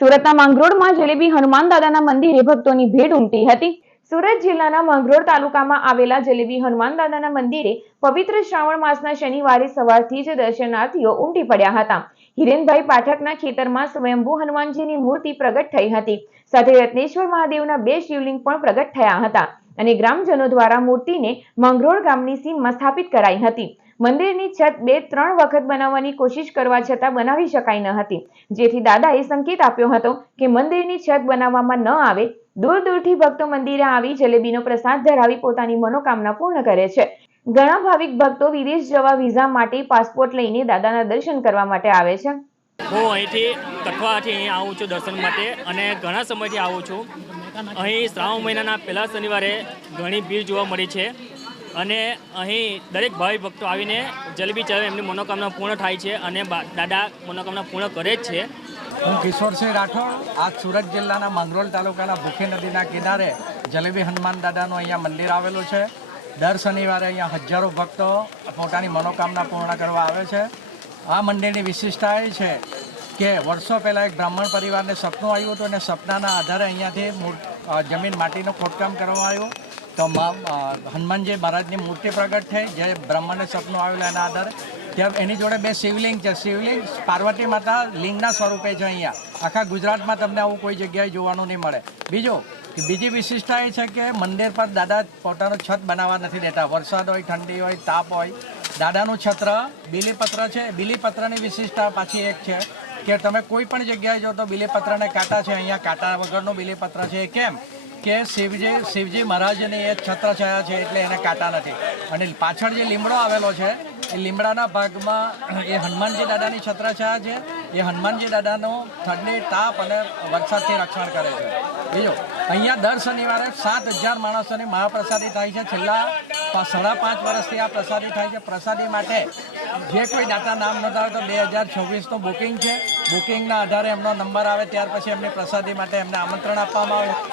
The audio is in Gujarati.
સુરતના માંગરોળમાં જલેબી હનુમાન દાદાના મંદિરે ભક્તોની ભીડ ઉમટી હતી. સુરત જિલ્લાના માંગરોળ તાલુકામાં આવેલા જલેબી હનુમાન દાદાના મંદિરે પવિત્ર શ્રાવણ માસના શનિવારે સવારથી જ દર્શનાર્થીઓ ઉમટી પડ્યા હતા. હિરેનભાઈ પાઠકના ખેતરમાં સ્વયંભુ હનુમાનજીની મૂર્તિ પ્રગટ થઈ હતી. સાથે રત્નેશ્વર મહાદેવના બે શિવલિંગ પણ પ્રગટ થયા હતા અને ગ્રામજનો દ્વારા મૂર્તિને માંગરોળ ગામની સીમમાં સ્થાપિત કરાઈ હતી. મંદિરની છત બે ત્રણ વખત બનાવવાની કોશિશ કરવા છતાં બનાવી શકાઈ ન હતી. જેથી દાદાએ સંકેત આપ્યો હતો કે મંદિરની છત બનાવવામાં ન આવે, દૂર દૂરથી ભક્તો મંદિરે આવી જલેબીનો પ્રસાદ ધરાવી પોતાની મનોકામના પૂર્ણ કરે છે. ઘણા ભાવિક ભક્તો વિદેશ જવા વિઝા માટે પાસપોર્ટ લઈને દાદાના દર્શન કરવા માટે આવે છે. હું અહીંથી કઠવાથી અહીં આવું છું દર્શન માટે અને ઘણા સમયથી આવું છું. અહીં શ્રાવણ મહિનાના પહેલા શનિવારે ઘણી ભીડ જોવા મળી છે. અને અહીં દરેક ભાવિ ભક્તો આવીને જલેબી ચડાવે, એમની મનોકામના પૂર્ણ થાય છે અને દાદા મનોકામના પૂર્ણ કરે જ છે. હું કિશોરસિંહ રાઠોડ, આજ સુરત જિલ્લાના માંગરોળ તાલુકાના ભૂખી નદીના કિનારે જલેબી હનુમાન દાદાનું અહીંયા મંદિર આવેલું છે. દર શનિવારે અહીંયા હજારો ભક્તો પોતાની મનોકામના પૂર્ણ કરવા આવે છે. આ મંદિરની વિશિષ્ટતા એ છે કે વર્ષો પહેલાં એક બ્રાહ્મણ પરિવારને સપનું આવ્યું હતું અને સપનાના આધારે અહીંયાથી જમીન માટીનું ખોદકામ કરવામાં આવ્યું. તો હનુમાનજી મહારાજની મૂર્તિ પ્રગટ થઈ, જે બ્રહ્માને સપનું આવેલું એના આધારે. ત્યાં એની જોડે બે શિવલિંગ છે. શિવલિંગ પાર્વતી માતા લિંગના સ્વરૂપે છે અહીંયા. આખા ગુજરાતમાં તમને આવું કોઈ જગ્યાએ જોવાનું નહીં મળે. બીજું, કે બીજી વિશિષ્ટતા એ છે કે મંદિર પર દાદા પોતાનું છત બનાવવા નથી દેતા. વરસાદ હોય, ઠંડી હોય, તાપ હોય. દાદાનું છત્ર બીલીપત્ર છે. બીલીપત્રની વિશિષ્ટતા પાછી એક છે કે તમે કોઈ પણ જગ્યાએ જો તો બીલીપત્રને કાંટા છે. અહીંયા કાંટા વગરનું બીલીપત્ર છે. કેમ? કે શિવજી શિવજી મહારાજની એ છત્રછાયા છે એટલે એને કાંટા નથી. અને પાછળ જે લીમડો આવેલો છે, એ લીમડાના ભાગમાં એ હનુમાનજી દાદાની છત્રછાયા છે. એ હનુમાનજી દાદાનું ઠંડી, તાપ અને વરસાદથી રક્ષણ કરે છે. બીજું, અહીંયા દર શનિવારે સાત હજાર માણસોની મહાપ્રસાદી થાય છે. છેલ્લા સાડા પાંચ વર્ષથી આ પ્રસાદી થાય છે. પ્રસાદી માટે જે કોઈ દાતા નામ નોંધાવે તો બે હજાર છવ્વીસનું બુકિંગ છે. બુકિંગના આધારે એમનો નંબર આવે, ત્યાર પછી એમની પ્રસાદી માટે એમને આમંત્રણ આપવામાં આવે.